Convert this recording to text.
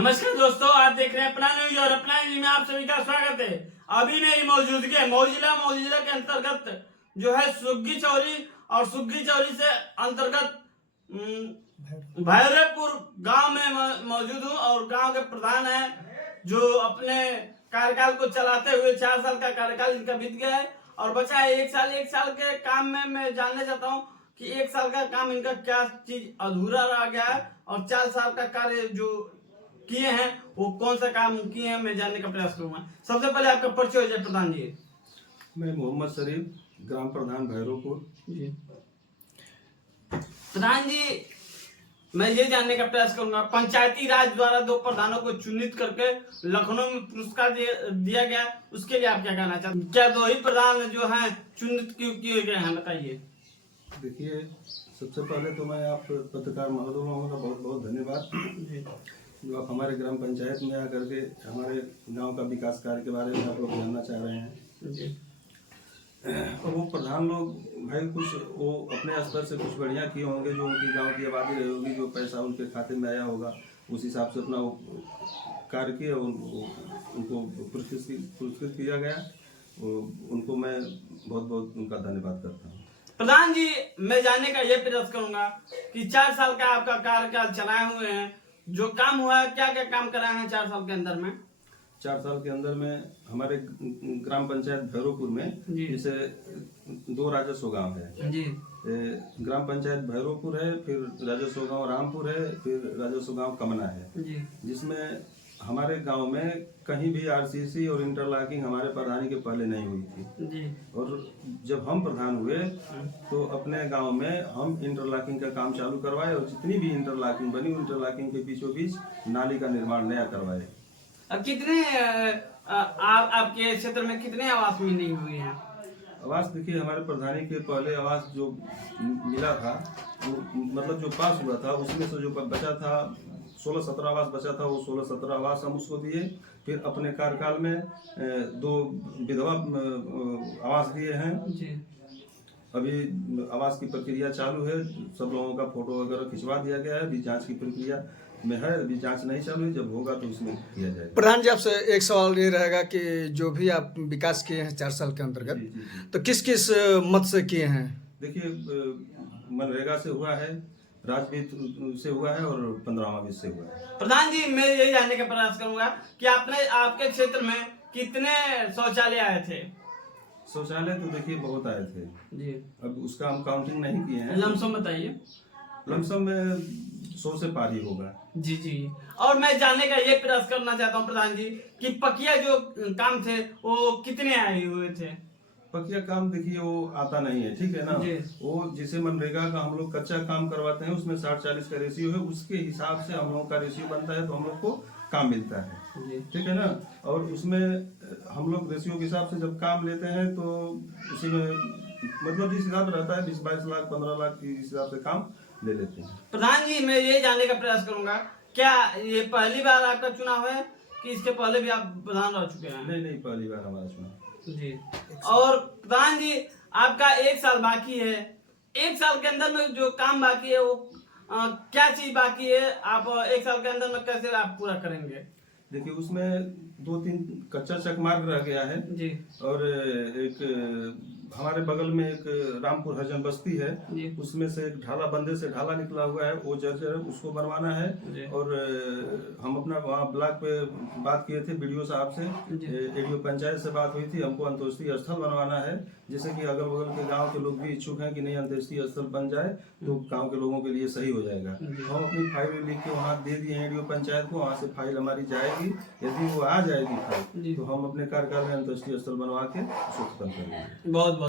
नमस्कार दोस्तों, आप देख रहे हैं अपना न्यूज और अपना न्यूज में आप सभी का स्वागत है। अभी मेरी मौजूदगी है मऊ जिला के अंतर्गत जो है सुग्गी चौरी और सुग्गी चौरी से अंतर्गत भैरवपुर गांव में मौजूद हूं और गांव के प्रधान हैं जो अपने कार्यकाल को चलाते हुए 4 साल का कार्यकाल इनका बीत गया है और बचा है 1 साल के काम में मैं जानना चाहता हूं कि 1 साल का काम इनका क्या चीज अधूरा रह गया है और 4 साल का कार्य जो किए हैं वो कौन सा काम किए हैं मैं जानने का प्रयास करूंगा। सबसे पहले आपका परिचय हो जाए प्रधान जी। मैं मोहम्मद शरीफ, ग्राम प्रधान भैरवपुर जी। प्रधान जी, मैं ये जानने का प्रयास करूंगा, पंचायती राज द्वारा 2 प्रधानों को चुनित करके लखनऊ में पुरस्कार दिया गया, उसके लिए आप क्या कहना चाहते हैं? क्या 2 ही प्रधान जो हैं चुनित क्यों किए गए हैं, बताइए। देखिए, सबसे पहले तो मैं आप पत्रकार महोदयों का बहुत बहुत धन्यवाद जो आप हमारे ग्राम पंचायत में आकर के हमारे गांव का विकास कार्य के बारे में आप लोग जानना चाह रहे हैं। जी। तो वो प्रधान लोग भाई कुछ वो अपने स्तर से कुछ बढ़िया किए होंगे, जो उनकी गांव की आबादी रही होगी, जो पैसा उनके खाते में आया होगा उस हिसाब से अपना वो कार्य किया, उनको पुरस्कृत किया गया। उनको मैं बहुत बहुत उनका धन्यवाद करता हूँ। प्रधान जी, मैं जानने का ये प्रयास करूंगा कि 4 साल का आपका कार्यकाल चलाए हुए हैं, जो काम हुआ है क्या क्या काम कराए हैं 4 साल के अंदर में? 4 साल के अंदर में हमारे ग्राम पंचायत भैरवपुर में जैसे 2 राजस्व गांव है जी। ग्राम पंचायत भैरवपुर है, फिर राजस्व गांव रामपुर है, फिर राजस्व गांव कमना है जी। जिसमें हमारे गांव में कहीं भी आरसीसी और इंटरलॉकिंग हमारे प्रधानी के पहले नहीं हुई थी जी। और जब हम प्रधान हुए तो अपने गांव में हम इंटरलॉकिंग का काम चालू करवाए और जितनी भी इंटरलॉकिंग बनी इंटरलॉकिंग के बीचों बीच नाली का निर्माण नया करवाए। कितने आपके क्षेत्र में कितने आवास मिली हुई हैं? आवास देखिए, हमारे प्रधानी के पहले आवास जो मिला था वो मतलब जो पास हुआ था उसमें से जो बचा था 16-17 आवास बचा था, वो 16-17 आवास हम उसको दिए। फिर अपने कार्यकाल में 2 विधवा आवास दिए हैं जी। अभी आवास की प्रक्रिया चालू है, सब लोगों का फोटो वगैरह खिंचवा दिया गया है, अभी जांच की प्रक्रिया में है, अभी जांच नहीं चालू है, जब होगा तो उसमें किया जाएगा। प्रधान जी, आपसे एक सवाल ये रहेगा कि जो भी आप विकास किए हैं 4 साल के अंतर्गत, तो किस किस मत से किए हैं? देखिए, मनरेगा से हुआ है, राजवीत से हुआ है और 15वां वित्त से हुआ है। प्रधान जी, मैं यही जानने का प्रयास करूंगा कि आपके क्षेत्र में कितने शौचालय आए थे? शौचालय तो देखिए बहुत आए थे जी। अब उसका हम काउंटिंग नहीं किए हैं। लमसम बताइए। लमसम में 100 से पार ही होगा जी जी। और मैं जानने का ये प्रयास करना चाहता हूँ प्रधान जी कि पकिया जो काम थे वो कितने आए हुए थे? पकिया काम देखिए वो आता नहीं है, ठीक है ना। वो जिसे मनरेगा का हम लोग कच्चा काम करवाते हैं उसमें 60-40 का रेशियो है, उसके हिसाब से हम लोग का रेशियो बनता है तो हम लोग को काम मिलता है, ठीक है ना। और उसमें हम लोग रेशियो के हिसाब से जब काम लेते हैं तो उसी में मतलब जिस हिसाब रहता है 20-22 लाख 15 लाख के हिसाब से काम ले लेते हैं। प्रधान जी, मैं ये जानने का प्रयास करूंगा, क्या ये पहली बार आपका चुनाव है कि इसके पहले भी आप प्रधान रह चुके हैं? नहीं, पहली बार हमारा चुनाव जी। और प्रधान जी, आपका 1 साल बाकी है, 1 साल के अंदर में जो काम बाकी है वो क्या चीज बाकी है, आप 1 साल के अंदर में कैसे आप पूरा करेंगे? देखिए, उसमें 2-3 कच्चा चक मार्ग रह गया है जी। और एक हमारे बगल में एक रामपुर हरिजन बस्ती है, उसमें से एक ढाला बंदे से ढाला निकला हुआ है, वो जर्जर है, उसको बनवाना है। और हम अपना वहाँ ब्लॉक पे बात किए थे बीडीओ साहब से, एडीओ पंचायत से बात हुई थी, हमको अंत्योदय स्थल बनवाना है, जैसे कि अगल बगल के गांव के लोग भी इच्छुक हैं कि नहीं अंत्योदय स्थल बन जाए तो गांव के लोगों के लिए सही हो जाएगा। हम अपनी फाइल लिख के वहाँ दे दिए हैं एडीओ पंचायत को, वहाँ से फाइल हमारी जाएगी, यदि वो आ जाएगी फाइल तो हम अपने कार्यकाल में अंत्योदय स्थल बनवा के उसको खत्म करेंगे। बहुत